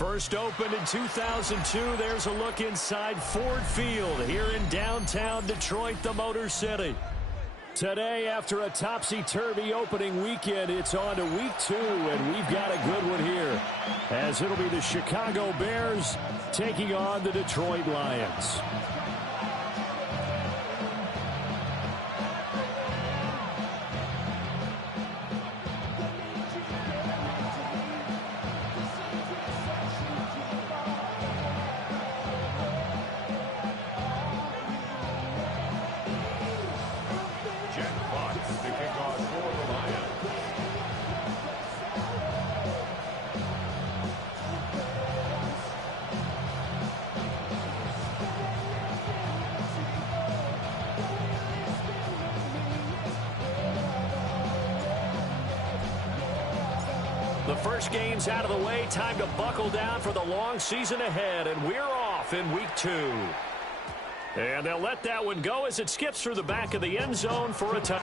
First opened in 2002, there's a look inside Ford Field here in downtown Detroit, the Motor City. Today, after a topsy-turvy opening weekend, it's on to week 2, and we've got a good one here, as it'll be the Chicago Bears taking on the Detroit Lions. The first game's out of the way. Time to buckle down for the long season ahead, and we're off in week 2. And they'll let that one go as it skips through the back of the end zone for a touchdown.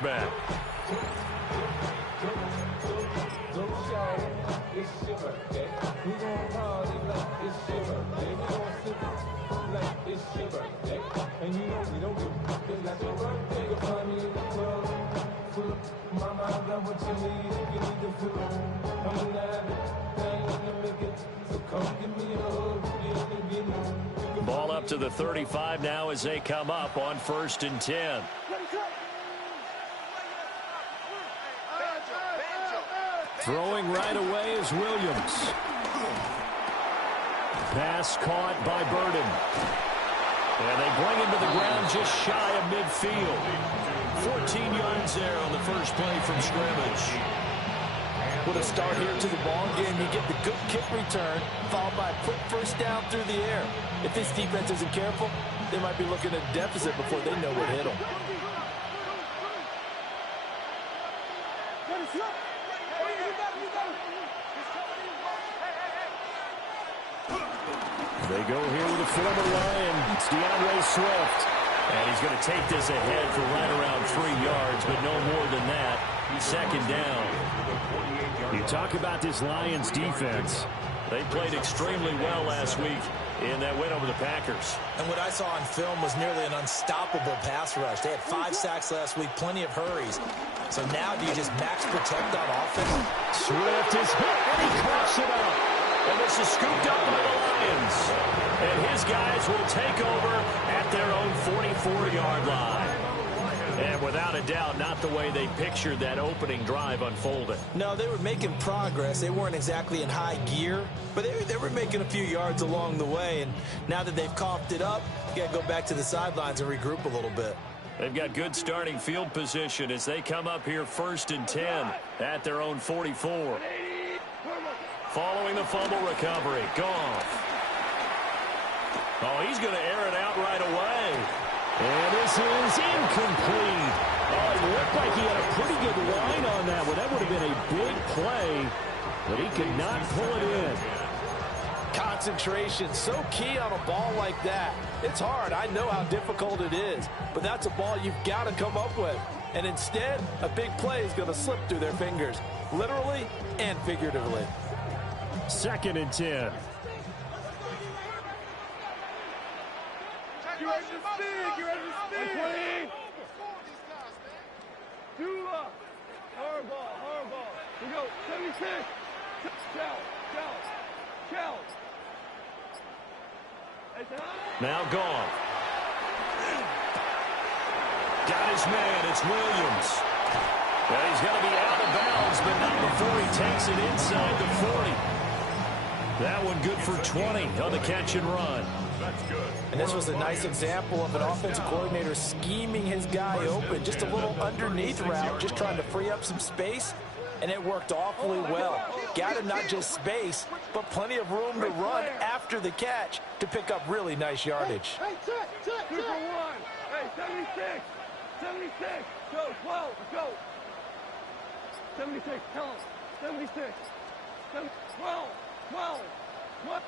Back. Ball up to the 35 now as they come up on 1st and 10. Throwing right away is Williams. Pass caught by Burden. And they bring him to the ground just shy of midfield. 14 yards there on the first play from scrimmage. What a start here to the ball game. You get the good kick return, followed by a quick first down through the air. If this defense isn't careful, they might be looking at a deficit before they know what hit them. They go here with a former Lion. It's DeAndre Swift. And he's going to take this ahead for right around 3 yards, but no more than that. Second down. You talk about this Lions defense. They played extremely well last week in that win over the Packers. And what I saw on film was nearly an unstoppable pass rush. They had 5 sacks last week, plenty of hurries. So now do you just max protect on offense? Swift is hit, and he coughs it up. And this is scooped up by the Lions. And his guys will take over at their own 44-yard line. And without a doubt, not the way they pictured that opening drive unfolding. No, they were making progress. They weren't exactly in high gear, but they were making a few yards along the way. And now that they've coughed it up, you got to go back to the sidelines and regroup a little bit. They've got good starting field position as they come up here 1st and 10 at their own 44. Following the fumble recovery, Goff. Oh, he's going to air it out right away. And this is incomplete. Oh, it looked like he had a pretty good line on that one. That would have been a big play, but he could not pull it in. Concentration, so key on a ball like that. It's hard. I know how difficult it is, but that's a ball you've got to come up with. And instead, a big play is going to slip through their fingers, literally and figuratively. 2nd and 10. You're ready to speak. You're ready to speak. Hardball. We go. 76. Challenge. Now Goff. Got his man. It's Williams. Well, he's going to be out of bounds, but not before he takes it inside the 40. That one good for 20 on the catch and run. And this was a nice example of an offensive coordinator scheming his guy open. Just a little underneath route, just trying to free up some space, and it worked awfully well. Got him not just space, but plenty of room to run after the catch to pick up really nice yardage. Hey, check. 2 for 1. Hey, 76. Go, 12. Let's go. 76. Tell him. 76. 12. What?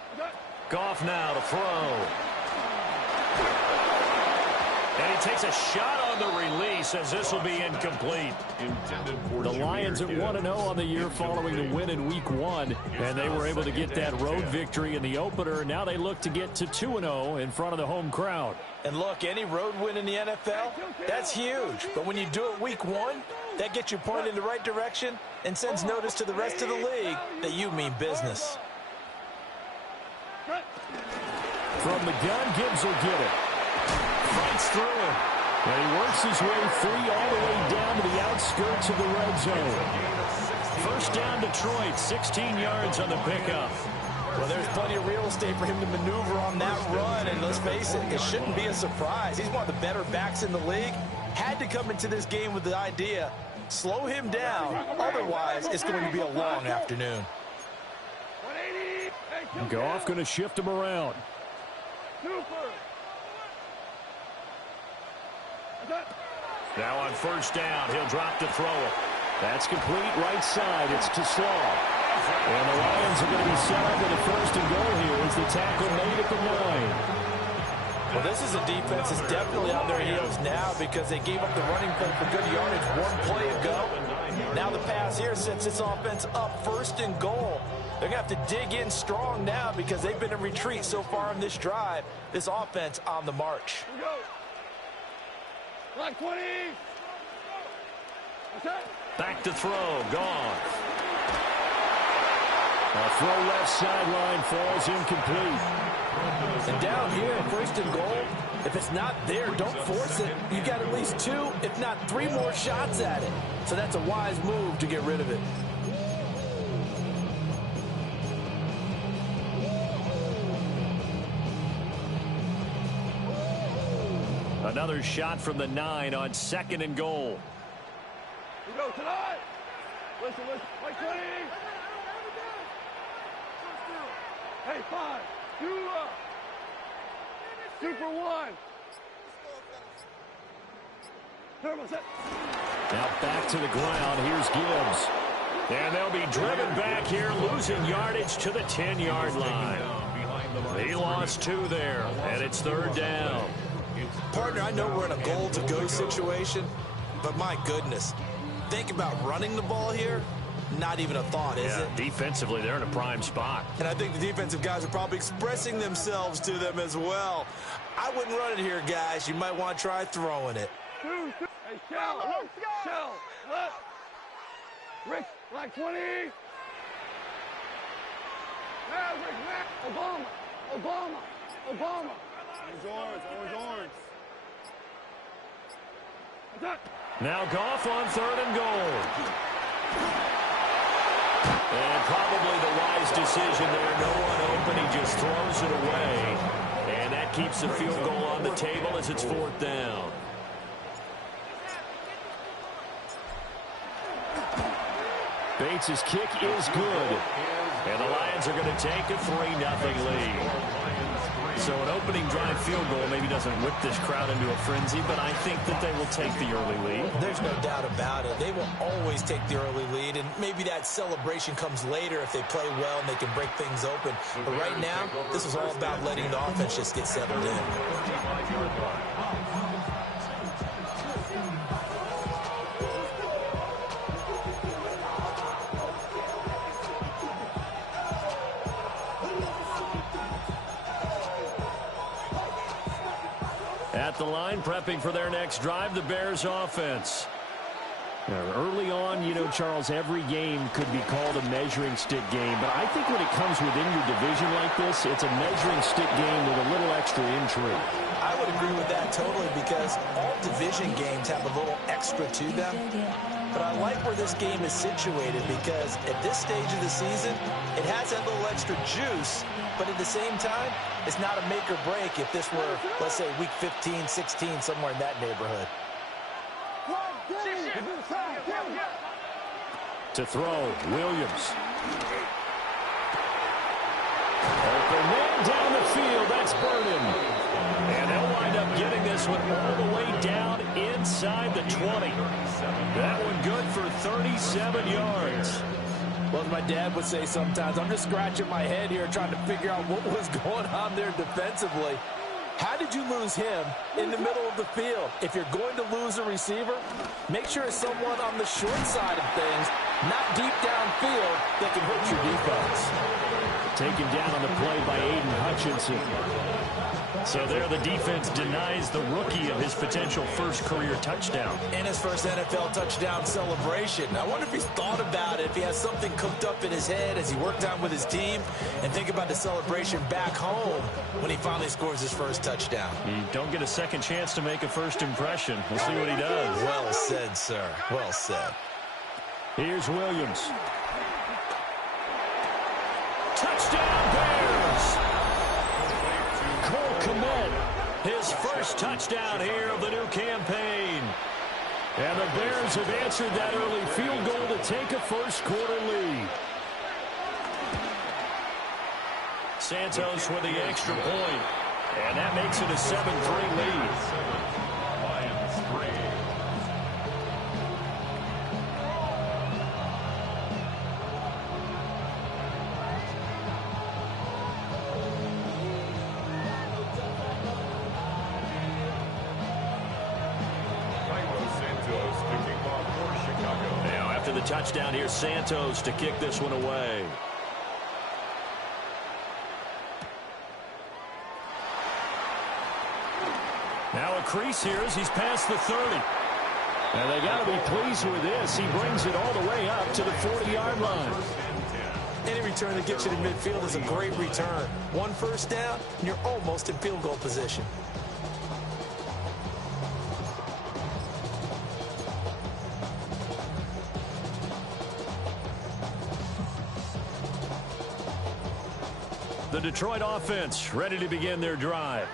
Goff now to throw. And he takes a shot on the release as this will be incomplete. The Lions at 1-0 on the year following the win in Week 1. And they were able to get that road victory in the opener. Now they look to get to 2-0 in front of the home crowd. And look, any road win in the NFL, that's huge. But when you do it Week 1, that gets you pointed in the right direction and sends notice to the rest of the league that you mean business. From the gun, Gibbs will get it. Fights through it. And he works his way free all the way down to the outskirts of the red zone. First down, Detroit, 16 yards on the pickup. Well, there's plenty of real estate for him to maneuver on that run. And let's face it, it shouldn't be a surprise. He's one of the better backs in the league. Had to come into this game with the idea, slow him down. Otherwise, it's going to be a long afternoon. Goff going to shift him around. Now on first down, he'll drop to throw it. That's complete right side. It's to Slaw. And the Lions are going to be set up with a 1st and goal here as the tackle made at the 9. Well, this is a defense that's definitely on their heels now because they gave up the running play for good yardage 1 play ago. Now the pass here sets this offense up 1st and goal. They're going to have to dig in strong now because they've been in retreat so far on this drive. This offense on the march. Like 20. Back to throw. Gone. A throw left sideline falls incomplete. And down here, 1st and goal, if it's not there, don't force it. You got at least 2, if not 3 more shots at it. So that's a wise move to get rid of it. Another shot from the 9 on 2nd and goal. We go tonight. Listen. Like 20. Hey, 5. 2 for 1. Turbo set. Now back to the ground. Here's Gibbs. And they'll be driven back here, losing yardage to the 10-yard line. He lost 2 there, and it's 3rd down. Partner, I know we're in a goal-to-go situation, but my goodness, think about running the ball here. Not even a thought, is it? Defensively, they're in a prime spot. And I think the defensive guys are probably expressing themselves to them as well. I wouldn't run it here, guys. You might want to try throwing it. Hey, Shell, let's go. Shell, Rick, like 20. Rick, Obama. Orange. Now Goff on 3rd and goal. And probably the wise decision there. No one open. He just throws it away. And that keeps the field goal on the table as it's 4th down. Bates' kick is good. And the Lions are going to take a 3-0 lead. So an opening drive field goal maybe doesn't whip this crowd into a frenzy, but I think that they will take the early lead. There's no doubt about it. They will always take the early lead, and maybe that celebration comes later if they play well and they can break things open. But right now, this is all about letting the offense just get settled in. At the line, prepping for their next drive, the Bears offense. Now, early on, you know, Charles, every game could be called a measuring stick game. But I think when it comes within your division like this, it's a measuring stick game with a little extra intrigue. I would agree with that totally because all division games have a little extra to them. But I like where this game is situated because at this stage of the season, it has that little extra juice. But at the same time, it's not a make or break if this were, let's say, week 15, 16, somewhere in that neighborhood. To throw, Williams. Open man down the field, that's Burden. And they'll wind up getting this one all the way down inside the 20. That one good for 37 yards. Well, as my dad would say sometimes, I'm just scratching my head here trying to figure out what was going on there defensively. How did you lose him in the middle of the field? If you're going to lose a receiver, make sure it's someone on the short side of things, not deep downfield, that can hurt your defense. Taken down on the play by Aiden Hutchinson. So there the defense denies the rookie of his potential first career touchdown. And his first NFL touchdown celebration. I wonder if he's thought about it, if he has something cooked up in his head as he worked out with his team, and think about the celebration back home when he finally scores his first touchdown. You don't get a second chance to make a first impression. We'll see what he does. Well said, sir. Well said. Here's Williams. Touchdown, Bears! Cole Kmet, his first touchdown here of the new campaign. And the Bears have answered that early field goal to take a first-quarter lead. Santos with the extra point, and that makes it a 7-3 lead. Touchdown here, Santos to kick this one away. Now a crease here as he's past the 30. And they got to be pleased with this. He brings it all the way up to the 40-yard line. Any return that gets you to midfield is a great return. One first down, and you're almost in field goal position. The Detroit offense ready to begin their drive.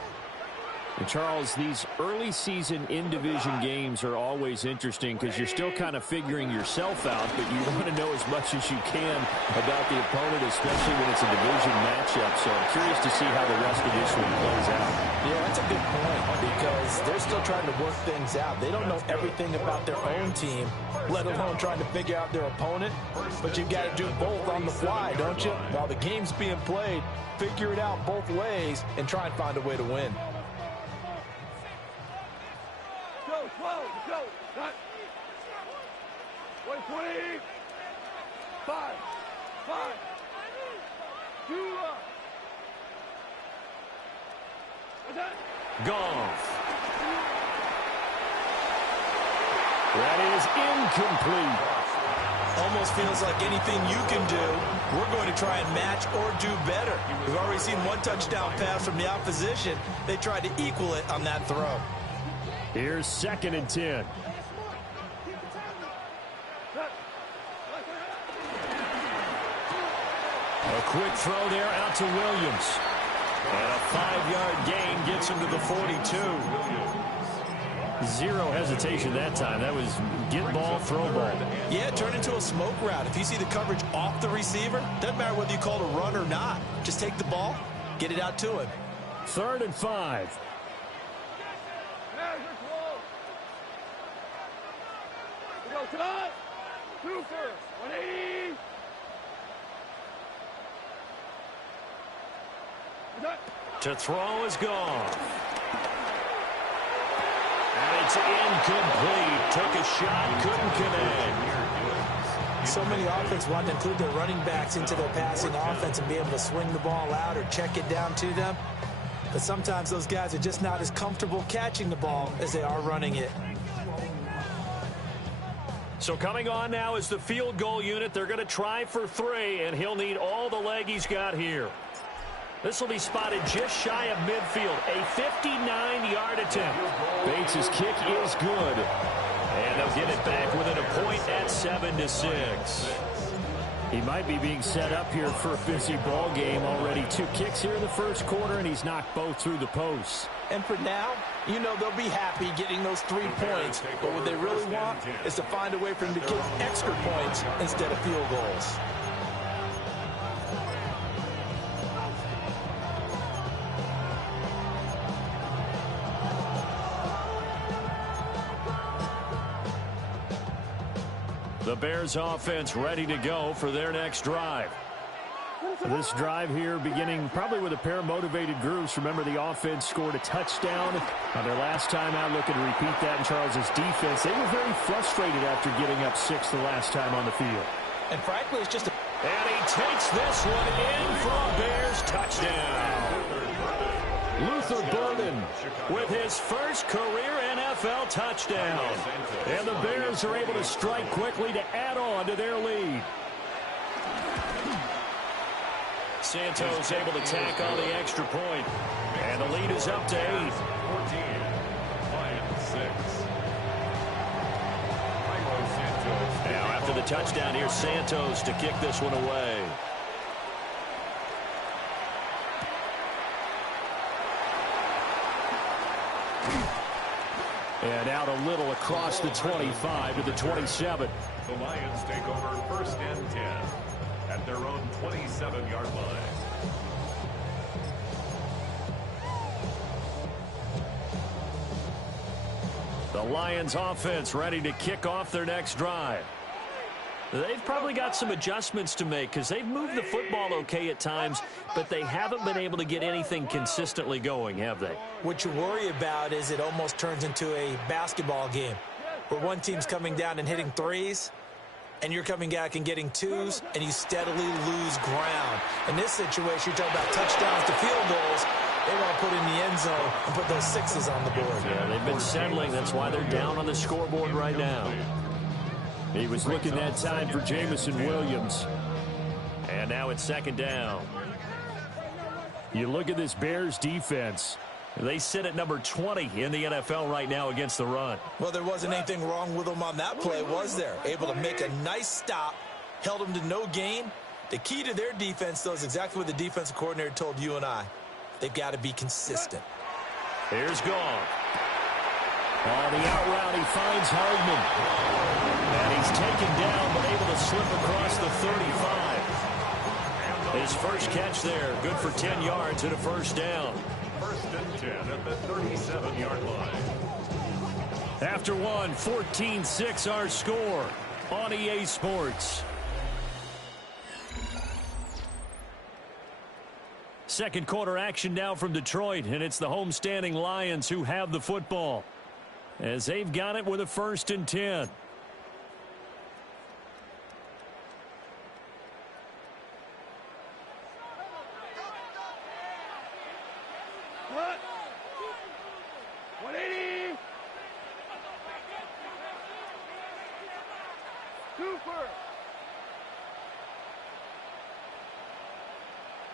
And Charles, these early season in-division games are always interesting because you're still kind of figuring yourself out, but you want to know as much as you can about the opponent, especially when it's a division matchup. So I'm curious to see how the rest of this one plays out. Yeah, that's a good point because they're still trying to work things out. They don't know everything about their own team, let alone trying to figure out their opponent. But you've got to do both on the fly, don't you? While the game's being played, figure it out both ways and try and find a way to win. Go, go, go. 120. 5, 2, Goff. That is incomplete. Almost feels like anything you can do, we're going to try and match or do better. We've already seen one touchdown pass from the opposition. They tried to equal it on that throw. Here's 2nd and 10. A quick throw there out to Williams. And a 5-yard gain gets him to the 42. Zero hesitation that time. That was get ball, throw ball. Yeah, turn into a smoke route. If you see the coverage off the receiver, doesn't matter whether you call it a run or not. Just take the ball, get it out to him. 3rd and 5. Go tonight. 2 first. 180. To throw is gone. And it's incomplete. Took a shot, couldn't connect. So many offenses want to include their running backs into their passing offense and be able to swing the ball out or check it down to them. But sometimes those guys are just not as comfortable catching the ball as they are running it. So coming on now is the field goal unit. They're going to try for 3, and he'll need all the leg he's got here. This will be spotted just shy of midfield. A 59-yard attempt. Bates' kick is good. And they'll get it back within a point at 7-6. He might be being set up here for a busy ball game already. 2 kicks here in the first quarter, and he's knocked both through the posts. And for now, you know they'll be happy getting those 3 points. But what they really want is to find a way for them to kick extra points instead of field goals. The Bears offense ready to go for their next drive. This drive here beginning probably with a pair of motivated groups. Remember, the offense scored a touchdown on their last time out. Looking to repeat that in Charles's defense. They were very frustrated after giving up 6 the last time on the field. And frankly, it's just a... And he takes this one in for a Bears touchdown. Luther Burden with his first career NFL touchdown. And the Bears are able to strike quickly to add on to their lead. Santos able to tack on the extra point. And the lead is up to 8. 14, 6. Now after the touchdown, here's Santos to kick this one away. And out a little across the 25 to the 27. The Lions take over 1st and 10 at their own 27-yard line. The Lions offense ready to kick off their next drive. They've probably got some adjustments to make because they've moved the football okay at times, but they haven't been able to get anything consistently going, have they? What you worry about is it almost turns into a basketball game where one team's coming down and hitting 3s, and you're coming back and getting 2s, and you steadily lose ground. In this situation, you're talking about touchdowns to field goals. They want to put in the end zone and put those 6s on the board. Yeah, they've been settling. That's why they're down on the scoreboard right now. He was looking that time for Jamison Williams. And now it's 2nd down. You look at this Bears defense. They sit at number 20 in the NFL right now against the run. Well, there wasn't anything wrong with them on that play, was there? Able to make a nice stop, held them to no gain. The key to their defense, though, is exactly what the defensive coordinator told you and I. They've got to be consistent. Here's Goff. On the out route, he finds Hardman. And he's taken down, but able to slip across the 35. His first catch there, good for 10 yards and a 1st down. 1st and 10 at the 37-yard line. After one, 14-6 our score on EA Sports. Second quarter action now from Detroit, and it's the homestanding Lions who have the football as they've got it with a 1st and 10. What? 180. Super.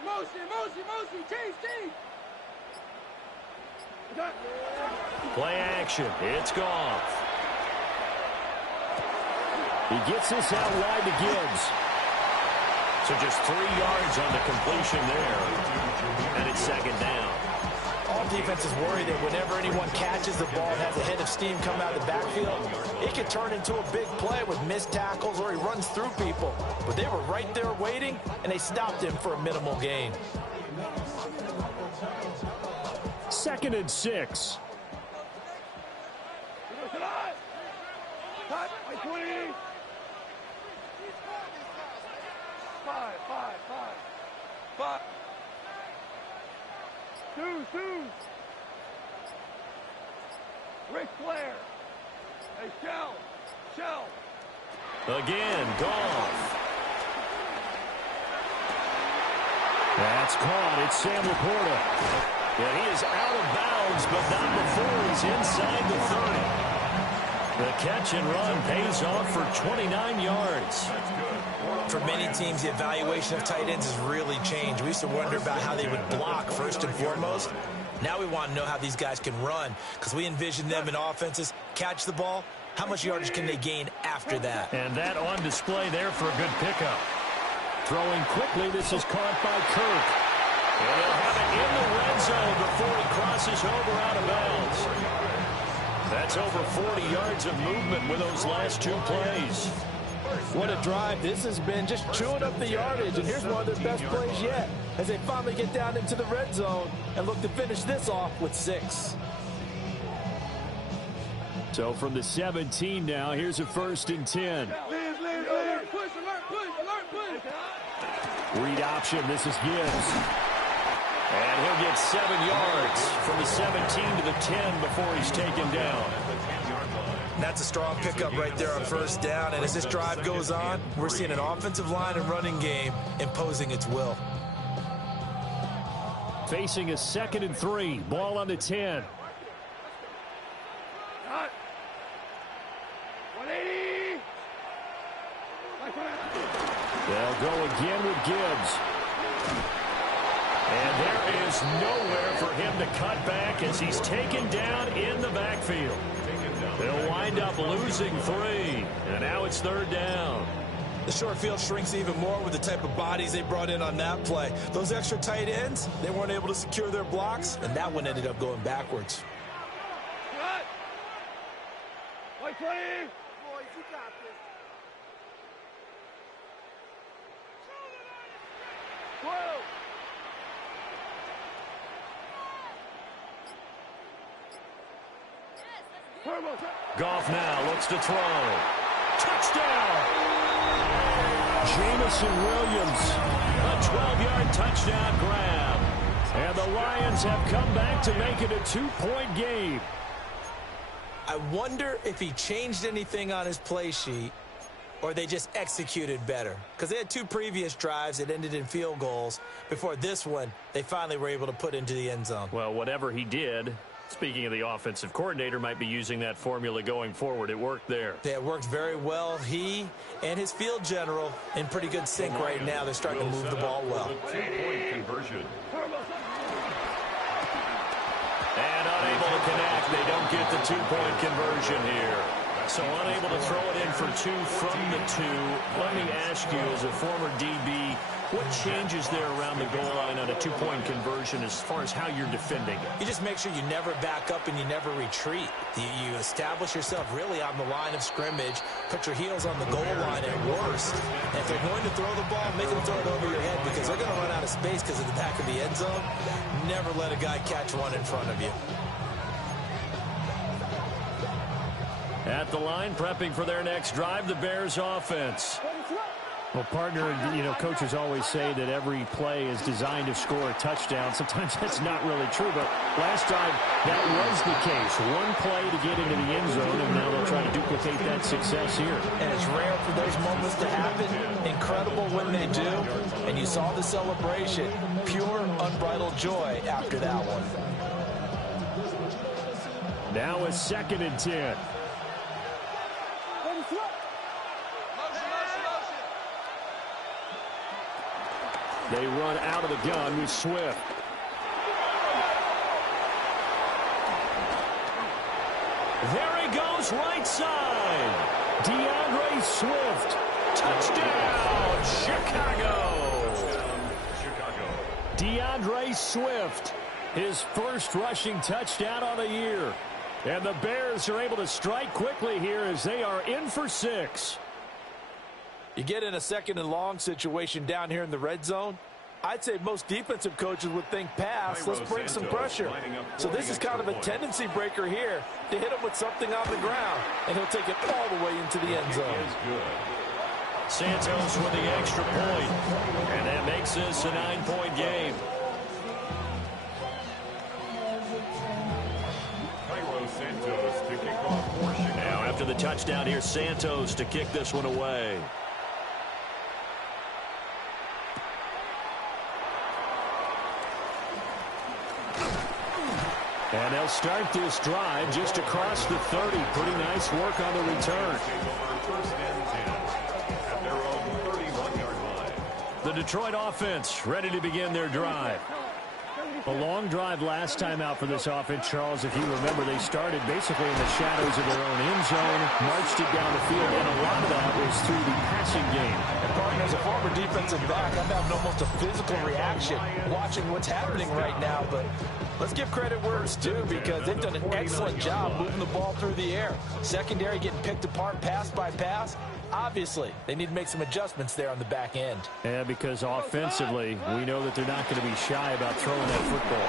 Motion. Chase. Play action. It's Goff. He gets this out wide to Gibbs. So just 3 yards on the completion there. And it's 2nd down. All defenses worry that whenever anyone catches the ball and has a head of steam come out of the backfield, it can turn into a big play with missed tackles or he runs through people. But they were right there waiting, and they stopped him for a minimal gain. 2nd and 6. Cut. 20. 5. 2. Ric Flair. Hey, Shell. Again, Goff. That's caught. It's Sam Laporta. Yeah, he is out of bounds, but not before he's inside the 30. The catch and run pays off for 29 yards. For many teams, the evaluation of tight ends has really changed. We used to wonder about how they would block first and foremost. Now we want to know how these guys can run, because we envision them in offenses catch the ball. How much yardage can they gain after that? And that on display there for a good pickup. Throwing quickly, this is caught by Kirk. And he'll have it in the red zone before he crosses over out of bounds. That's over 40 yards of movement with those last 2 plays. What a drive this has been, just chewing up the yardage. And here's one of their best plays yet as they finally get down into the red zone and look to finish this off with 6. So from the 17 now, here's a 1st and 10. Alert, push. Read option, this is Gibbs. And he'll get 7 yards from the 17 to the 10 before he's taken down. That's a strong pickup right there on 1st down. And as this drive goes on, we're seeing an offensive line and running game imposing its will. Facing a 2nd and 3. Ball on the 10. Cut. 180. They'll go again with Gibbs. And there is nowhere for him to cut back as he's taken down in the backfield. They'll wind up losing 3. And now it's 3rd down. The short field shrinks even more with the type of bodies they brought in on that play. Those extra tight ends, they weren't able to secure their blocks, and that one ended up going backwards. Cut. 120. Boys, you got this. 12. Goff now looks to throw. Touchdown! Jamison Williams, a 12-yard touchdown grab. And the Lions have come back to make it a 2-point game. I wonder if he changed anything on his play sheet or they just executed better. Because they had 2 previous drives that ended in field goals. Before this one, they finally were able to put into the end zone. Well, whatever he did, speaking of the offensive coordinator, might be using that formula going forward. It worked there. It worked very well. He and his field general in pretty good sync right now. They're starting to move the ball well. 2-point conversion. And unable to connect. They don't get the 2-point conversion here. So unable to throw it in for 2 from the 2. Let me ask you, as a former DB, What changes there around the goal line on a two-point conversion as far as how you're defending it? You just make sure you never back up and you never retreat. You establish yourself really on the line of scrimmage, put your heels on the goal line at worst. And if they're going to throw the ball, make them throw it over your head because they're going to run out of space because of the back of the end zone. Never let a guy catch one in front of you. At the line, prepping for their next drive, the Bears offense. Well, partner, coaches always say that every play is designed to score a touchdown. Sometimes that's not really true, but last drive, that was the case. One play to get into the end zone, and now they'll try to duplicate that success here. And it's rare for those moments to happen. Incredible when they do. And you saw the celebration. Pure, unbridled joy after that one. Now a 2nd and 10. They run out of the gun with Swift. There he goes, right side. DeAndre Swift. Touchdown, Chicago. DeAndre Swift, his first rushing touchdown on the year. And the Bears are able to strike quickly here as they are in for 6. You get in a 2nd and long situation down here in the red zone. I'd say most defensive coaches would think pass. Let's bring some pressure. So this is kind of a tendency breaker here to hit him with something on the ground. And he'll take it all the way into the end zone. Santos with the extra point. And that makes this a 9-point game. Now after the touchdown here, Santos to kick this one away. And they'll start this drive just across the 30. Pretty nice work on the return. The Detroit offense ready to begin their drive. A long drive last time out for this offense, Charles. If you remember, they started basically in the shadows of their own end zone, marched it down the field, and a lot of that was through the passing game. And partner, as a former defensive back, I'm having almost a physical reaction watching what's happening right now. But let's give credit where it's due because they've done an excellent job moving the ball through the air. Secondary getting picked apart pass by pass. Obviously, they need to make some adjustments there on the back end. Yeah, because offensively, we know that they're not going to be shy about throwing that football.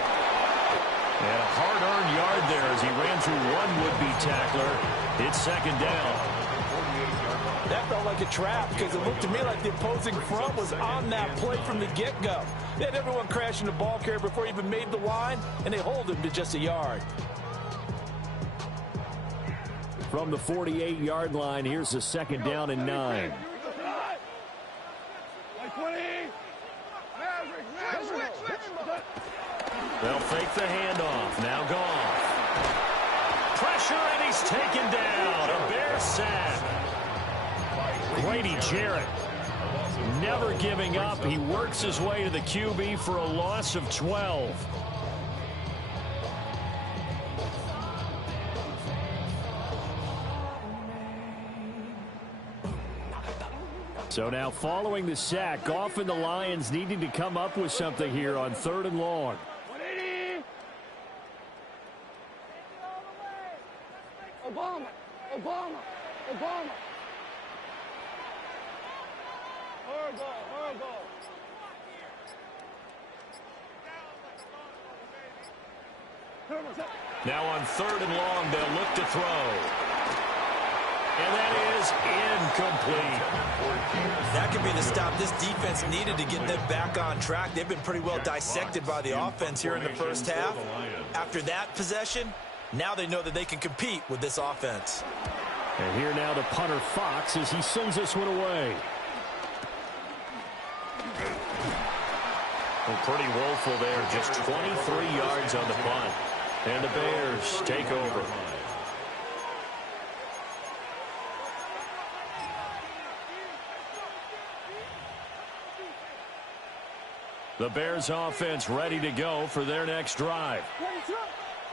And a hard-earned yard there as he ran through one would-be tackler. It's 2nd down. That felt like a trap because it looked to me like the opposing front was on that play from the get-go. They had everyone crashing the ball carrier before he even made the line, and they hold him to just a yard. From the 48-yard line, here's the 2nd down and 9. They'll fake the handoff. Now Goff. Pressure, and he's taken down. A Bears sack. Grady Jarrett never giving up. He works his way to the QB for a loss of 12. So now following the sack, Goff and the Lions needing to come up with something here on 3rd and long. 180. Obama. Now on 3rd and long, they'll look to throw. And that is incomplete. That could be the stop this defense needed to get them back on track. They've been pretty well dissected by the offense here in the first half. After that possession, now they know that they can compete with this offense. And here now the punter Fox as he sends this one away. Well, pretty woeful there. Just 23 yards on the punt. And the Bears take over. The Bears offense ready to go for their next drive.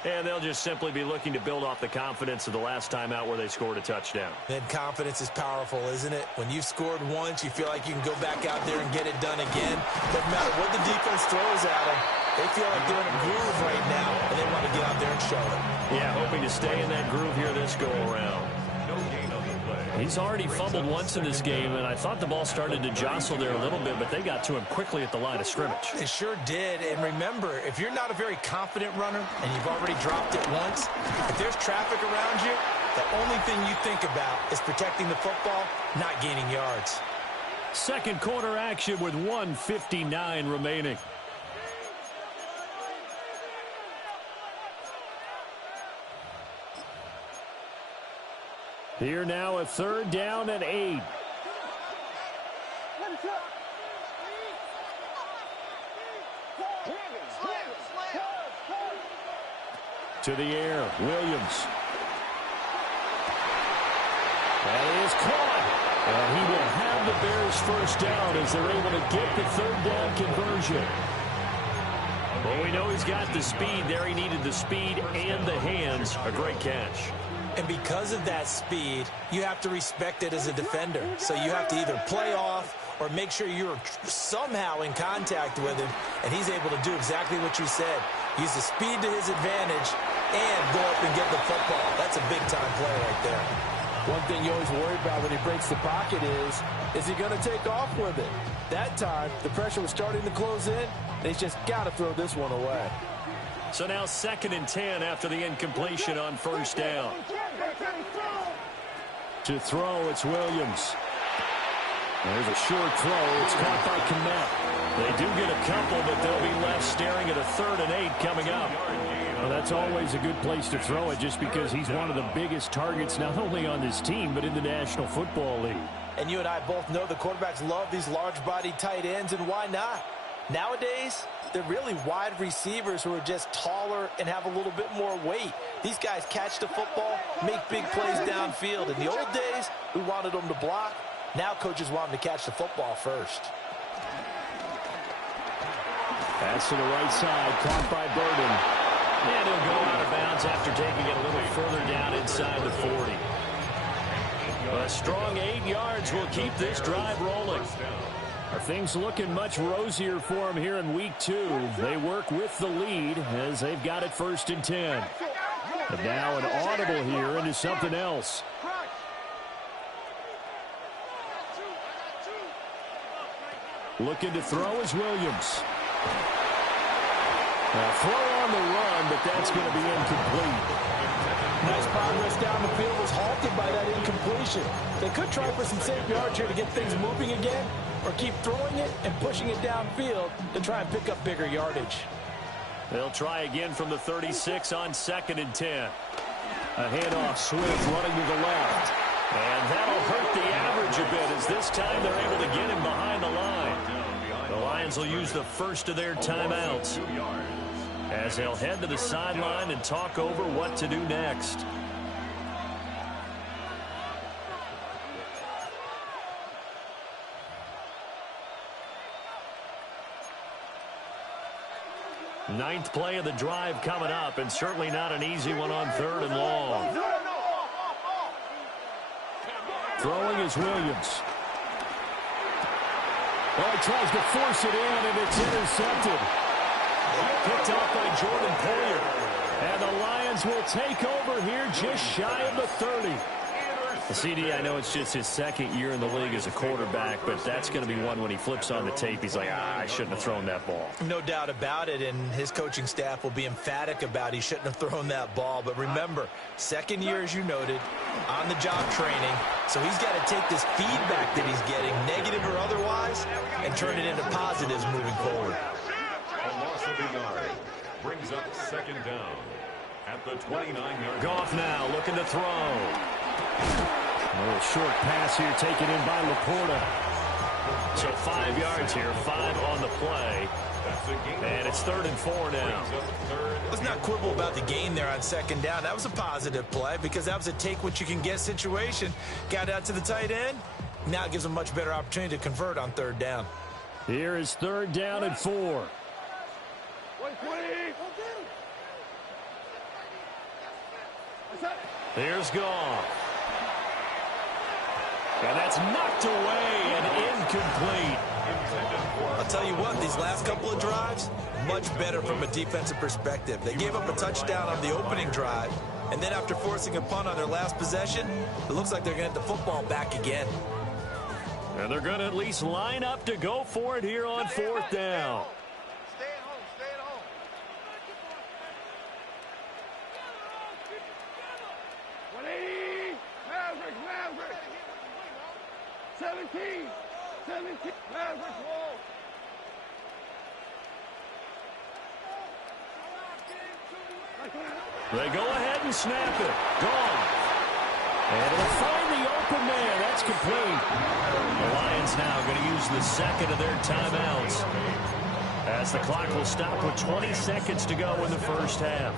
And they'll just simply be looking to build off the confidence of the last time out where they scored a touchdown. Then confidence is powerful, isn't it? When you've scored once, you feel like you can go back out there and get it done again. Doesn't matter what the defense throws at them. They feel like they're in a groove right now, and they want to get out there and show it. Yeah, hoping to stay in that groove here this go-around. No gain on the play. He's already fumbled once in this game, and I thought the ball started to jostle there a little bit, but they got to him quickly at the line of scrimmage. They sure did. And remember, if you're not a very confident runner and you've already dropped it once, if there's traffic around you, the only thing you think about is protecting the football, not gaining yards. Second quarter action with 1:59 remaining. Here now a 3rd down and 8. To the air, Williams. That is caught. And he will have the Bears first down as they're able to get the 3rd down conversion. Well, we know he's got the speed there. He needed the speed and the hands. A great catch. And because of that speed, you have to respect it as a defender. So you have to either play off or make sure you're somehow in contact with him, and he's able to do exactly what you said. Use the speed to his advantage and go up and get the football. That's a big-time play right there. One thing you always worry about when he breaks the pocket is he going to take off with it? That time, the pressure was starting to close in, and he's just got to throw this one away. So now 2nd and 10 after the incompletion on 1st down. To throw, it's Williams. There's a short throw. It's caught by Kmet. They do get a couple, but they'll be left staring at a 3rd and 8 coming up. Well, that's always a good place to throw it just because he's one of the biggest targets not only on this team but in the National Football League. And you and I both know the quarterbacks love these large-bodied tight ends, and why not? Nowadays, they're really wide receivers who are just taller and have a little bit more weight. These guys catch the football, make big plays downfield. In the old days, we wanted them to block. Now coaches want them to catch the football first. Pass to the right side, caught by Burden. And he'll go out of bounds after taking it a little further down inside the 40. A strong 8 yards will keep this drive rolling. Are things looking much rosier for them here in week 2? They work with the lead as they've got it 1st and 10. But now an audible here into something else. Looking to throw is Williams. A throw on the run, but that's going to be incomplete. Nice progress down the field was halted by that incompletion. They could try for some safe yards here to get things moving again, or keep throwing it and pushing it downfield to try and pick up bigger yardage. They'll try again from the 36 on 2nd and 10. A handoff, Swift running to the left. And that'll hurt the average a bit as this time they're able to get him behind the line. The Lions will use the first of their timeouts as they'll head to the sideline and talk over what to do next. Ninth play of the drive coming up, and certainly not an easy one on 3rd and long. Throwing is Williams. Well, he tries to force it in, and it's intercepted. Picked off by Jordan Poyer. And the Lions will take over here just shy of the 30. The CD, I know it's just his 2nd year in the league as a quarterback, but that's going to be one when he flips on the tape, he's like, I shouldn't have thrown that ball. No doubt about it, and his coaching staff will be emphatic about he shouldn't have thrown that ball. But remember, 2nd year, as you noted, on-the-job training, so he's got to take this feedback that he's getting, negative or otherwise, and turn it into positives moving forward. A loss of a yard brings up 2nd down at the 29-yard. Goff now looking to throw. A little short pass here taken in by Laporta. So 5 yards here, 5 on the play. And it's 3rd and 4 now. Let's not quibble about the gain there on 2nd down. That was a positive play because that was a take-what-you-can-get situation. Got out to the tight end. Now it gives them a much better opportunity to convert on 3rd down. Here is 3rd down and 4. Here's Goff. And that's knocked away and incomplete. I'll tell you what, these last couple of drives, much better from a defensive perspective. They gave up a touchdown on the opening drive, and then after forcing a punt on their last possession, it looks like they're going to get the football back again. And they're going to at least line up to go for it here on fourth down. Stay at home. Stay at home. 180. Maverick. 17. Maverick roll. They go ahead and snap it. Gone. And it'll find the open man. That's complete. The Lions now going to use the second of their timeouts, as the clock will stop with 20 seconds to go in the first half.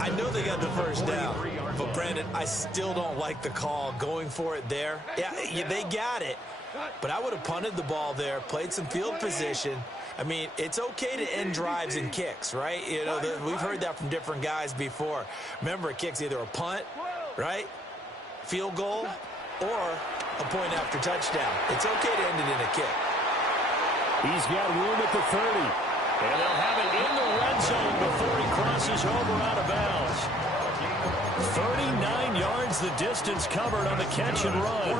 I know they got the first down, but Brandon, I still don't like the call going for it there. Yeah, they got it, but I would have punted the ball there, played some field position. I mean, it's okay to end drives and kicks, right? You know, we've heard that from different guys before. Remember, a kick's either a punt, right, field goal, or a point after touchdown. It's okay to end it in a kick. He's got room at the 30. And they'll have it in the red zone before he crosses over out of bounds. 39 yards the distance covered on the catch and run.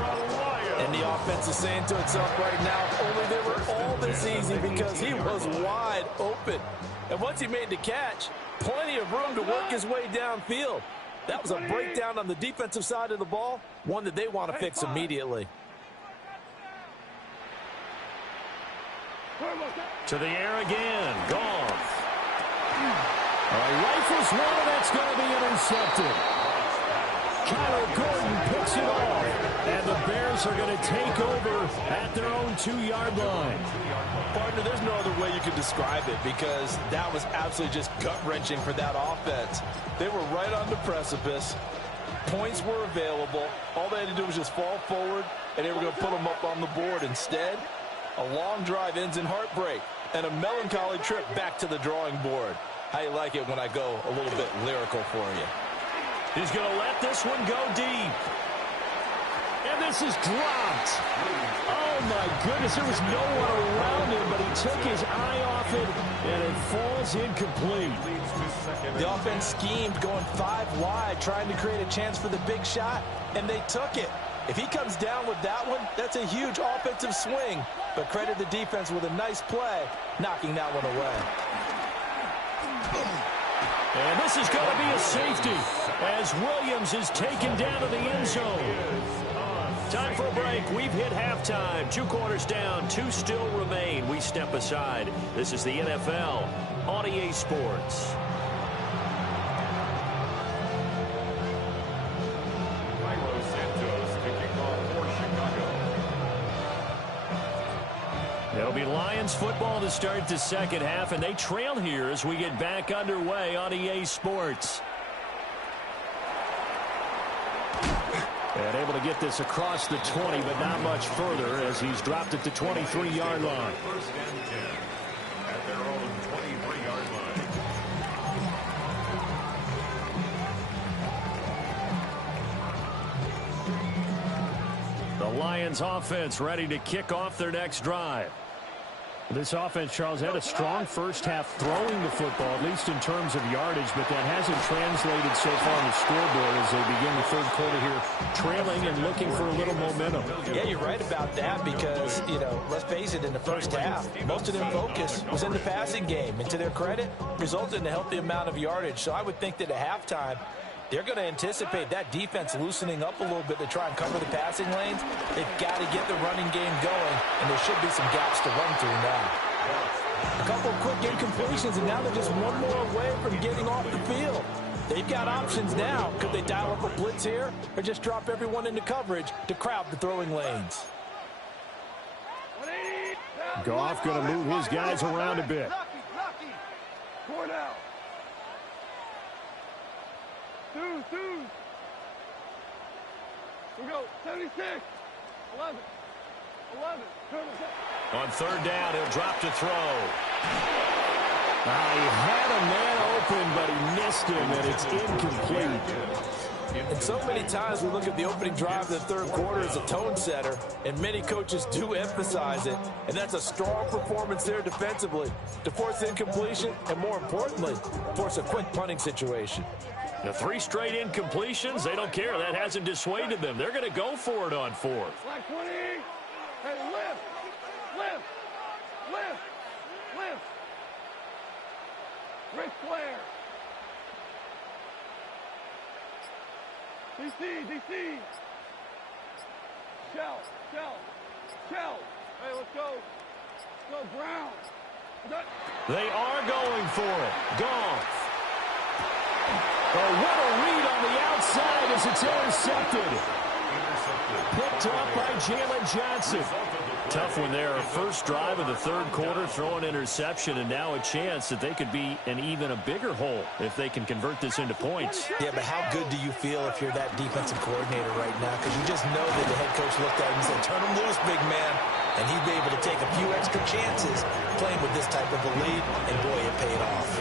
And the offense is saying to itself right now, if only they were all this easy, because he was wide open. And once he made the catch, plenty of room to work his way downfield. That was a breakdown on the defensive side of the ball, one that they want to fix immediately. To the air again. Goff. Rifles one, and that's going to be intercepted. Kyler Gordon picks it off. And the Bears are going to take over at their own 2-yard line. Partner, there's no other way you could describe it, because that was absolutely just gut-wrenching for that offense. They were right on the precipice. Points were available. All they had to do was just fall forward, and they were going to put them up on the board. Instead, a long drive ends in heartbreak and a melancholy trip back to the drawing board. How you like it when I go a little bit lyrical for you? He's going to let this one go deep. And this is dropped. Oh, my goodness. There was no one around him, but he took his eye off it, and it falls incomplete. The offense schemed, going 5 wide, trying to create a chance for the big shot, and they took it. If he comes down with that one, that's a huge offensive swing. But credit the defense with a nice play, knocking that one away. And this is going to be a safety as Williams is taken down to the end zone. Time for a break. We've hit halftime. 2 quarters down, 2 still remain. We step aside. This is the NFL on EA Sports. It'll be Lions football to start the second half, and they trail here as we get back underway on EA Sports. And able to get this across the 20, but not much further as he's dropped at the 23-yard line. First and 10 at their own 23-yard line. The Lions offense ready to kick off their next drive. This offense, Charles, had a strong first half throwing the football, at least in terms of yardage, but that hasn't translated so far on the scoreboard as they begin the third quarter here, trailing and looking for a little momentum. Yeah, you're right about that because, you know, let's face it, in the first half, most of their focus was in the passing game. And to their credit, resulted in a healthy amount of yardage. So I would think that at halftime, they're going to anticipate that defense loosening up a little bit to try and cover the passing lanes. They've got to get the running game going, and there should be some gaps to run through now. A couple of quick incompletions, and now they're just one more away from getting off the field. They've got options now. Could they dial up a blitz here or just drop everyone into coverage to crowd the throwing lanes? Goff going to move his guys around a bit. Four down. Two. We go. 76. 11. On third down, he'll drop to throw. He had a man open, but he missed him, and it's incomplete. And so many times we look at the opening drive of the third quarter as a tone setter, and many coaches do emphasize it, and that's a strong performance there defensively to force incompletion and, more importantly, force a quick punting situation. The 3 straight incompletions, they don't care. That hasn't dissuaded them. They're going to go for it on 4th. Like 20. Hey, lift. Lift. Lift. Lift. Ric Flair. DC. Shell. Hey, let's go. Let's go, Brown. They are going for it. Goff. Oh, what a read on the outside as it's intercepted. Picked up by Jalen Johnson. Tough one there. First drive of the third quarter, throw an interception, and now a chance that they could be in even a bigger hole if they can convert this into points. Yeah, but how good do you feel if you're that defensive coordinator right now? Because you just know that the head coach looked at him and said, turn him loose, big man. And he'd be able to take a few extra chances playing with this type of a lead, and boy, it paid off.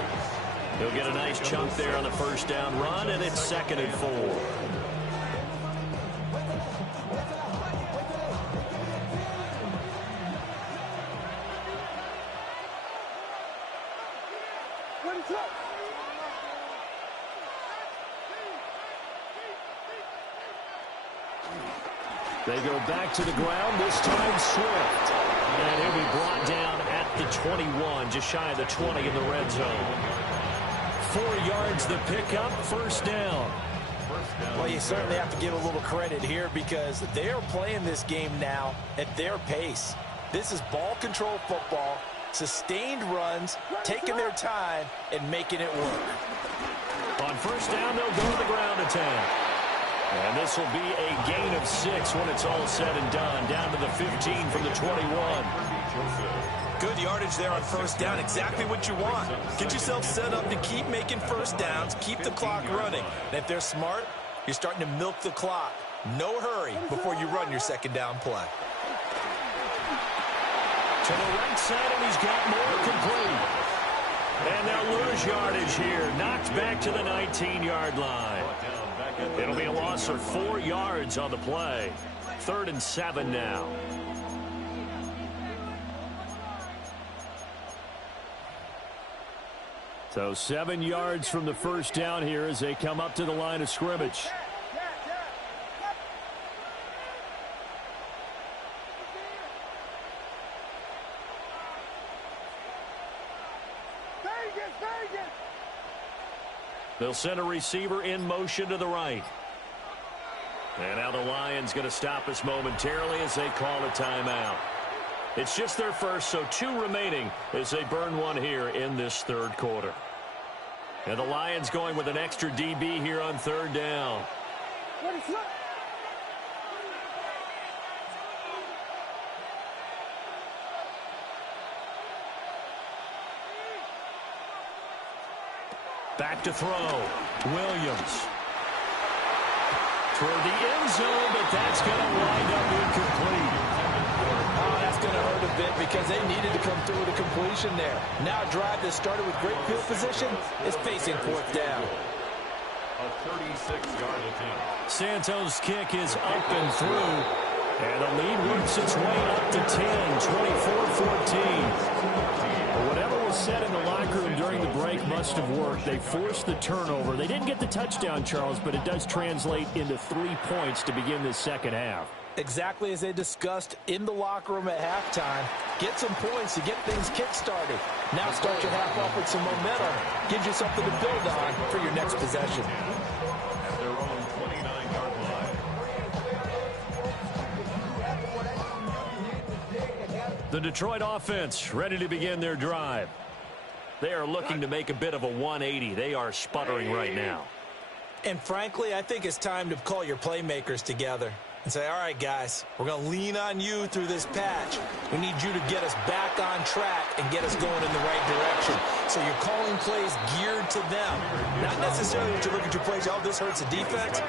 He'll get a nice chunk there on the first down run, and it's 2nd and 4. They go back to the ground, this time Swift. And he'll be brought down at the 21, just shy of the 20 in the red zone. 4 yards the pickup, first down. Well, you certainly have to give a little credit here because they are playing this game now at their pace. This is ball control football, sustained runs, taking their time, and making it work. On first down, they'll go to the ground attack. And this will be a gain of 6 when it's all said and done. Down to the 15 from the 21. Good yardage there on first down. Exactly what you want. Get yourself set up to keep making first downs, keep the clock running. And if they're smart, you're starting to milk the clock. No hurry before you run your second down play. To the right side, and he's got more complete. And they'll lose yardage here. Knocked back to the 19-yard line. It'll be a loss of 4 yards on the play. 3rd and 7 now. So 7 yards from the first down here as they come up to the line of scrimmage. They'll send a receiver in motion to the right. And now the Lions going to stop us momentarily as they call a timeout. It's just their first, so 2 remaining as they burn one here in this third quarter. And the Lions going with an extra DB here on third down. Back to throw. Williams. Toward the end zone, but that's going to wind up incomplete. Oh, that's going to hurt a bit because they needed to come through with a completion there. Now a drive that started with great field position is facing fourth down. A 36-yard attempt. Santos' kick is up and through. And the lead works its way up to 10, 24-14. Whatever was said in the locker room during the break must have worked. They forced the turnover. They didn't get the touchdown, Charles, but it does translate into 3 points to begin this second half. Exactly as they discussed in the locker room at halftime. Get some points to get things kick-started. Now start your half off with some momentum. Gives you something to build on for your next possession. At their own 29-yard line. The Detroit offense ready to begin their drive. They are looking to make a bit of a 180. They are sputtering right now. And frankly, I think it's time to call your playmakers together and say, all right, guys, we're going to lean on you through this patch. We need you to get us back on track and get us going in the right direction. So you're calling plays geared to them. Not necessarily that you look at your plays, oh, this hurts the defense.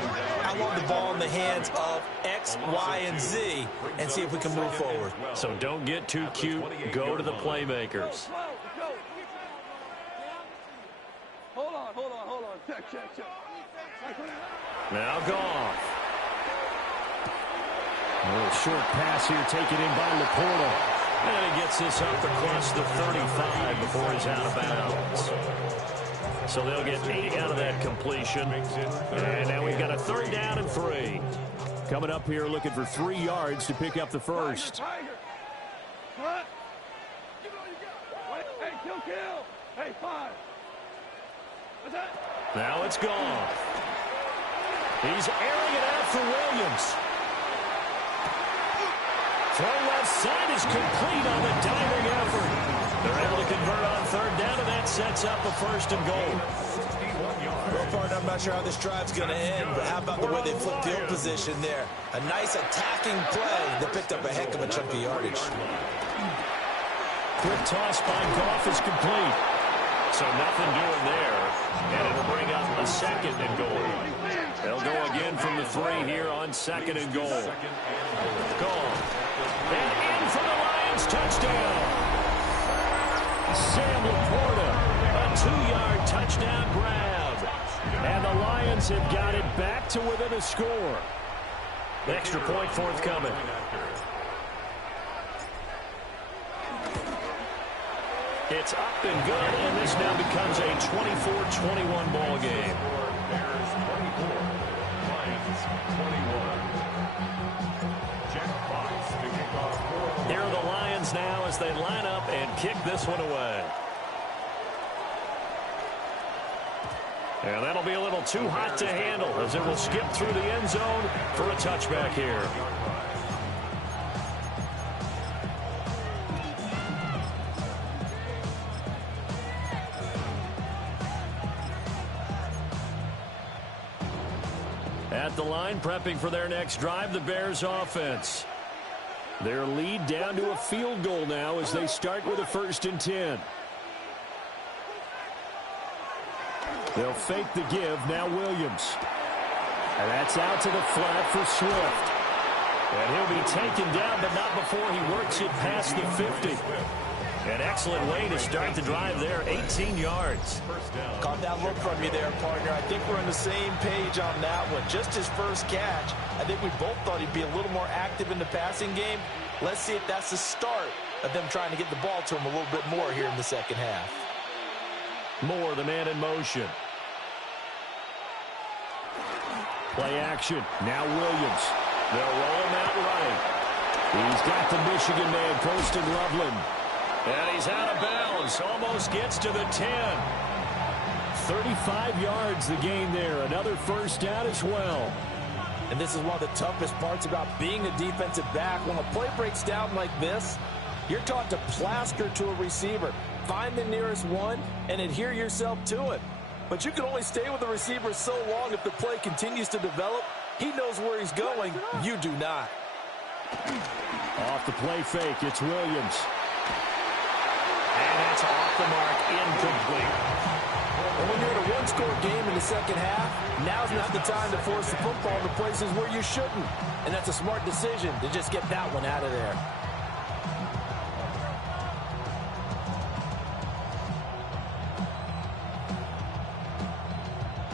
I want the ball in the hands of X, Y, and Z and see if we can move forward. So don't get too cute. Go to the playmakers. Now Goff. A little short pass here taken in by Laporta. And he gets this up across the 35 before he's out of bounds. So they'll get 8 out of that completion. And now we've got a 3rd down and 3. Coming up here looking for 3 yards to pick up the first. Hey, 5. Now it's gone. He's airing it out for Williams. Throw left side is complete on the diving effort. They're able to convert on 3rd down, and that sets up a 1st and goal. Well, partner, I'm not sure how this drive's going to end, but how about the way they flip field position there? A nice attacking play that picked up a heck of a chunk of yardage. Quick toss by Goff is complete. So nothing doing there, and it'll bring up a 2nd and goal. They'll go again from the 3 here on 2nd and goal. Goff. And in for the Lions, touchdown. Sam Laporta, a 2-yard touchdown grab. And the Lions have got it back to within a score. The extra point forthcoming. It's up and good, and this now becomes a 24-21 ball game. Bears 24, Lions 21. Jack Fox to kick off. Here are the Lions now as they line up and kick this one away. And that'll be a little too hot to handle as it will skip through the end zone for a touchback here. At the line, prepping for their next drive, the Bears offense. Their lead down to a field goal now as they start with a 1st and 10. They'll fake the give. Now Williams. And that's out to the flat for Swift. And he'll be taken down, but not before he works it past the 50. An excellent way to start the drive there, 18 yards. Caught that look from you there, partner. I think we're on the same page on that one. Just his first catch. I think we both thought he'd be a little more active in the passing game. Let's see if that's the start of them trying to get the ball to him a little bit more here in the 2nd half. Moore, the man in motion. Play action. Now Williams. They'll roll him out right. He's got the Michigan man posting Loveland. And he's out of bounds. Almost gets to the 10. 35 yards the gain there. Another 1st down as well. And this is one of the toughest parts about being a defensive back. When a play breaks down like this, you're taught to plaster to a receiver. Find the nearest one and adhere yourself to it. But you can only stay with the receiver so long if the play continues to develop. He knows where he's going. You do not. Off the play fake, it's Williams. And it's off the mark, incomplete. And when you're in a 1-score game in the 2nd half, now's not the time to force the football to places where you shouldn't. And that's a smart decision to just get that one out of there.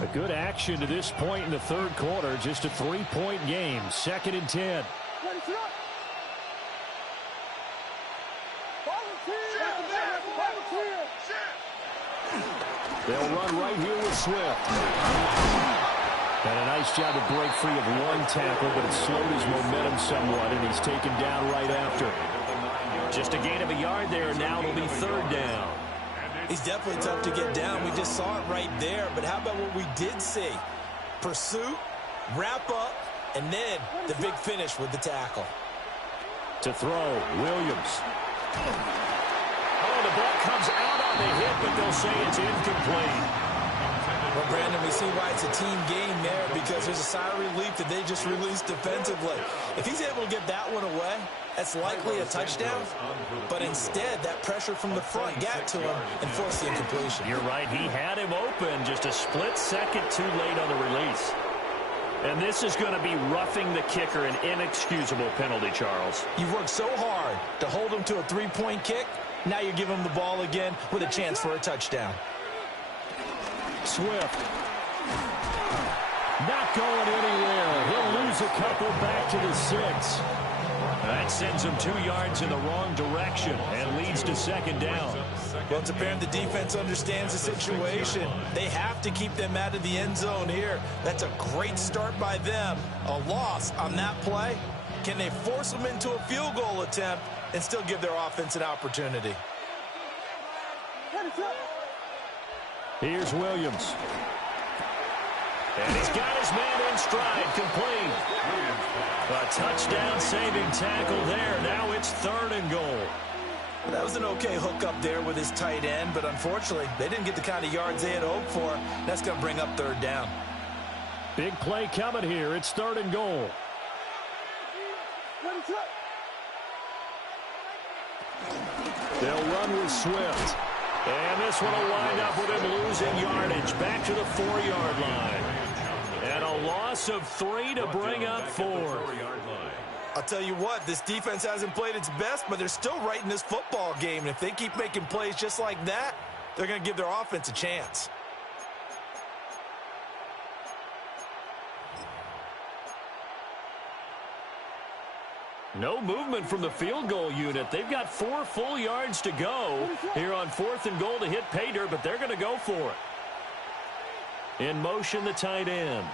A good action to this point in the 3rd quarter. Just a 3-point game. 2nd and 10. They'll run right here with Swift. And a nice job to break free of one tackle, but it slowed his momentum somewhat, and he's taken down right after. Just a gain of a yard there. Now it'll be 3rd down. He's definitely tough to get down. We just saw it right there. But how about what we did see? Pursuit, wrap up, and then the big finish with the tackle. To throw, Williams. Oh, the ball comes out on the hit, but they'll say it's incomplete. Well, Brandon, we see why it's a team game there, because there's a sigh of relief that they just released defensively. If he's able to get that one away, that's likely a touchdown. But instead, that pressure from the front got to him and forced the incompletion. You're right. He had him open just a split second too late on the release. And this is going to be roughing the kicker, an inexcusable penalty, Charles. You've worked so hard to hold him to a 3-point kick. Now you give him the ball again with a chance for a touchdown. Swift. Not going anywhere. He'll lose a couple back to the 6. That sends him 2 yards in the wrong direction and leads to second down. Well, it's apparent the defense understands the situation. They have to keep them out of the end zone here. That's a great start by them. A loss on that play. Can they force them into a field goal attempt and still give their offense an opportunity? Here's Williams. And he's got his man in stride, complete. A touchdown-saving tackle there. Now it's 3rd and goal. That was an okay hookup there with his tight end, but unfortunately, they didn't get the kind of yards they had hoped for. That's going to bring up 3rd down. Big play coming here. It's 3rd and goal. They'll run with Swift. And this one will wind up with him losing yardage back to the 4-yard line. And a loss of 3 to bring up 4. I'll tell you what, this defense hasn't played its best, but they're still right in this football game. And if they keep making plays just like that, they're going to give their offense a chance. No movement from the field goal unit. They've got 4 full yards to go here on 4th and goal to hit pay dirt, but they're going to go for it. In motion, the tight end.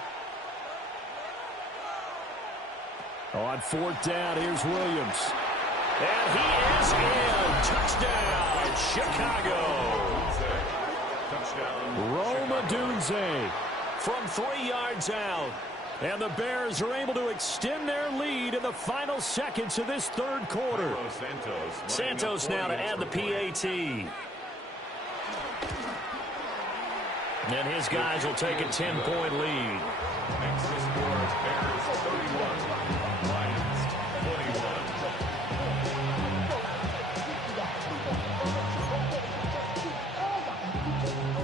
On 4th down, here's Williams. And he is in. Touchdown, Chicago. Roma Dunze from 3 yards out. And the Bears are able to extend their lead in the final seconds of this 3rd quarter. Santos now to add the PAT. And his guys will take a 10-point lead. Next to score, Bears 31, Lions 21.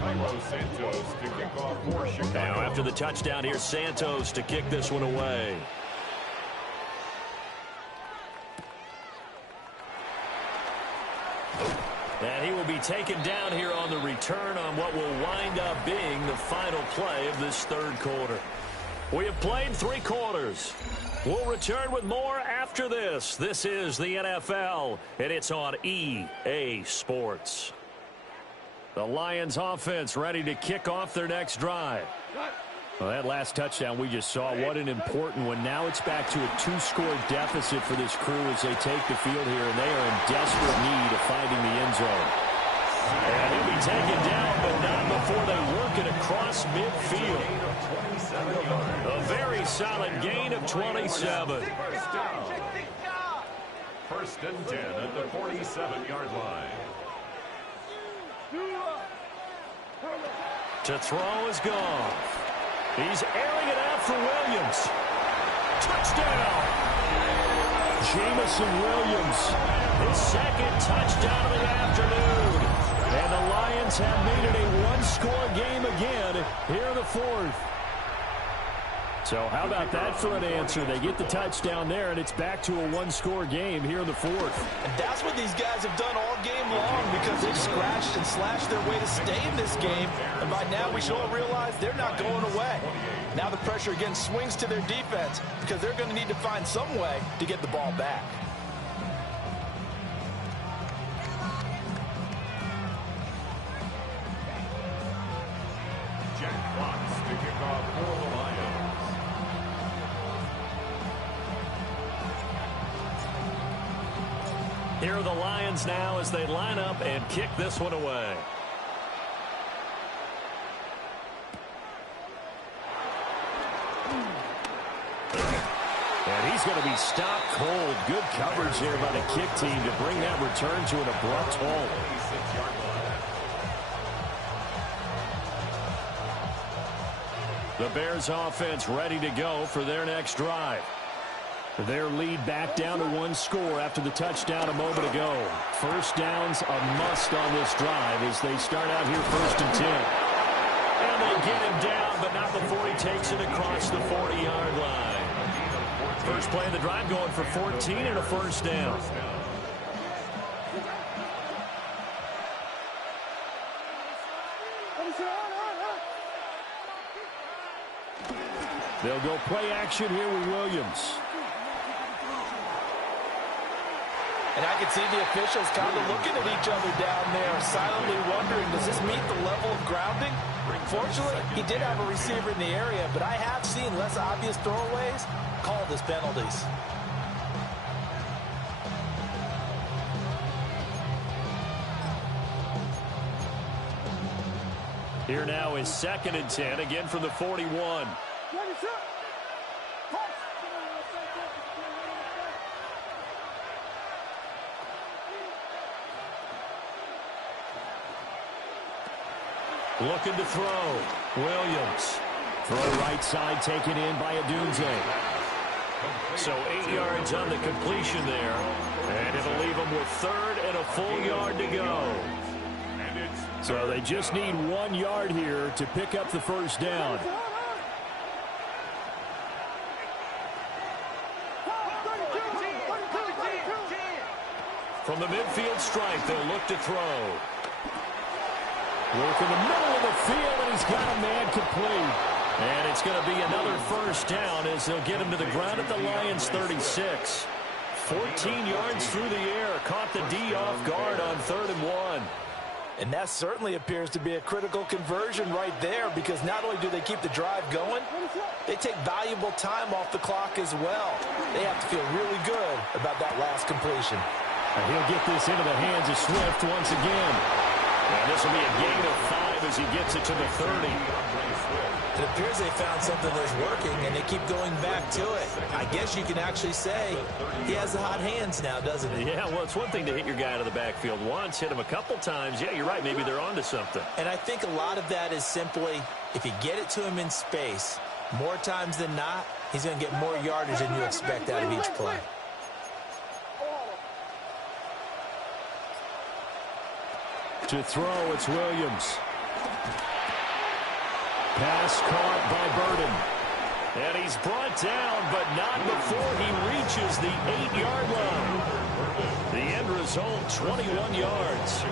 Cairo Santos to kick off for Chicago. Now after the touchdown, here's Santos to kick this one away. And he will be taken down here on the return on what will wind up being the final play of this 3rd quarter. We have played 3 quarters. We'll return with more after this. This is the NFL, and it's on EA Sports. The Lions offense ready to kick off their next drive. Well, that last touchdown we just saw, what an important one. Now it's back to a 2-score deficit for this crew as they take the field here, and they are in desperate need of finding the end zone. And he'll be taken down, but not before they work it across midfield. A very solid gain of 27. First and 10 at the 47-yard line. To throw is gone. He's airing it out for Williams. Touchdown! Jamison Williams, his 2nd touchdown of the afternoon. And the Lions have made it a 1-score game again here in the 4th. So how about that for an answer? They get the touchdown there, and it's back to a 1-score game here in the 4th. And that's what these guys have done all game long because they've scratched and slashed their way to stay in this game. And by now we should all realize they're not going away. Now the pressure again swings to their defense because they're going to need to find some way to get the ball back. Jack Fox to kick off for the Lions. Here are the Lions now as they line up and kick this one away. And he's going to be stopped cold. Good coverage there by the kick team to bring that return to an abrupt halt. The Bears offense ready to go for their next drive. Their lead back down to 1 score after the touchdown a moment ago. First down's a must on this drive as they start out here 1st and 10. And they get him down, but not before he takes it across the 40-yard line. First play of the drive going for 14 and a first down. They'll go play action here with Williams. And I can see the officials kind of looking at each other down there, silently wondering, does this meet the level of grounding? Fortunately, he did have a receiver in the area, but I have seen less obvious throwaways called as penalties. Here now is 2nd and 10, again from the 41. Looking to throw. Williams. Throw right side taken in by Adunze. So 8 yards on the completion there. And it'll leave them with 3rd and a full yard to go. So they just need 1 yard here to pick up the first down. From the midfield stripe, they'll look to throw. Work in the middle of the field, and he's got a man complete. And it's going to be another first down as they'll get him to the ground at the Lions' 36. 14 yards through the air. Caught the D off guard on 3rd and 1. And that certainly appears to be a critical conversion right there, because not only do they keep the drive going, they take valuable time off the clock as well. They have to feel really good about that last completion. And he'll get this into the hands of Swift once again. And this will be a gain of 5 as he gets it to the 30. It appears they found something that's working, and they keep going back to it. I guess you can actually say he has the hot hands now, doesn't he? Yeah, well, it's one thing to hit your guy out of the backfield once, hit him a couple times. Yeah, you're right. Maybe they're onto something. And I think a lot of that is simply, if you get it to him in space, more times than not, he's going to get more yardage than you expect out of each play. To throw, it's Williams. Pass caught by Burden. And he's brought down, but not before he reaches the 8-yard line. The end result, 21 yards.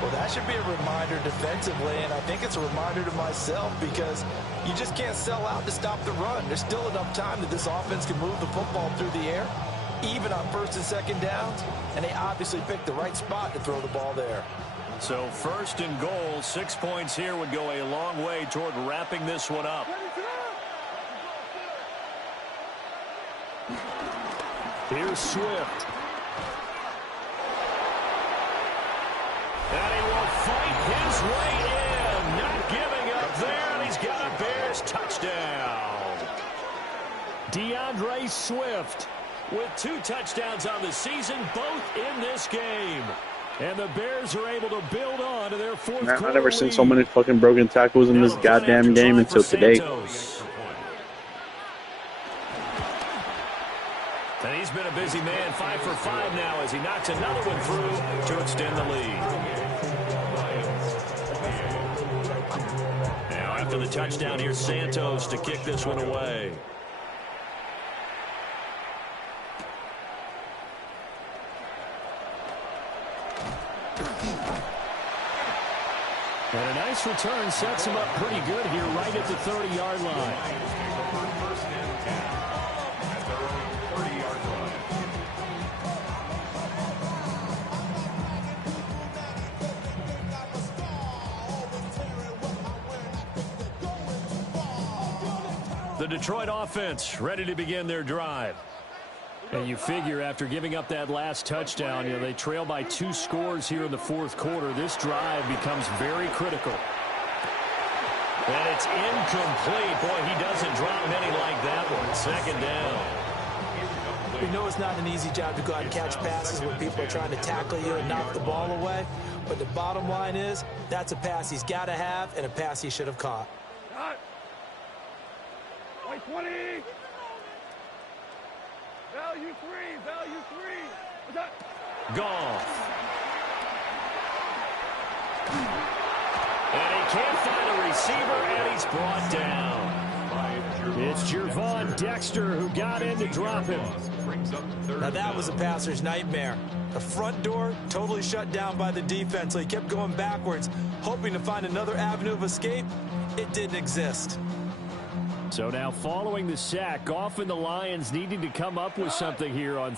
Well, that should be a reminder defensively, and I think it's a reminder to myself, because you just can't sell out to stop the run. There's still enough time that this offense can move the football through the air, even on 1st and 2nd downs, and they obviously picked the right spot to throw the ball there. So 1st and goal, 6 points here would go a long way toward wrapping this one up. Here's Swift. And he will fight his way in, not giving up there, and he's got a Bears touchdown. DeAndre Swift with 2 touchdowns on the season, both in this game. And the Bears are able to build on to their 4th quarter I've never seen so many fucking broken tackles in this goddamn game until today. And he's been a busy man, 5 for 5 now as he knocks another one through to extend the lead. Now after the touchdown, here's Santos to kick this one away. And a nice return sets him up pretty good here right at the 30-yard line. First and 10 at their own 30-yard line. The Detroit offense ready to begin their drive. And you figure after giving up that last touchdown, you know, they trail by 2 scores here in the 4th quarter. This drive becomes very critical. And it's incomplete. Boy, he doesn't drop many like that one. 2nd down. We know it's not an easy job to go out and catch passes when people are trying to tackle you and knock the ball away. But the bottom line is, that's a pass he's got to have and a pass he should have caught. White 20. Value 3. What's that? Goff. And he can't find a receiver, and he's brought down. It's Gervon Dexter who got in to drop him. Now that was a passer's nightmare. The front door totally shut down by the defense, so he kept going backwards, hoping to find another avenue of escape. It didn't exist. So now following the sack, Goff and the Lions needing to come up with something here on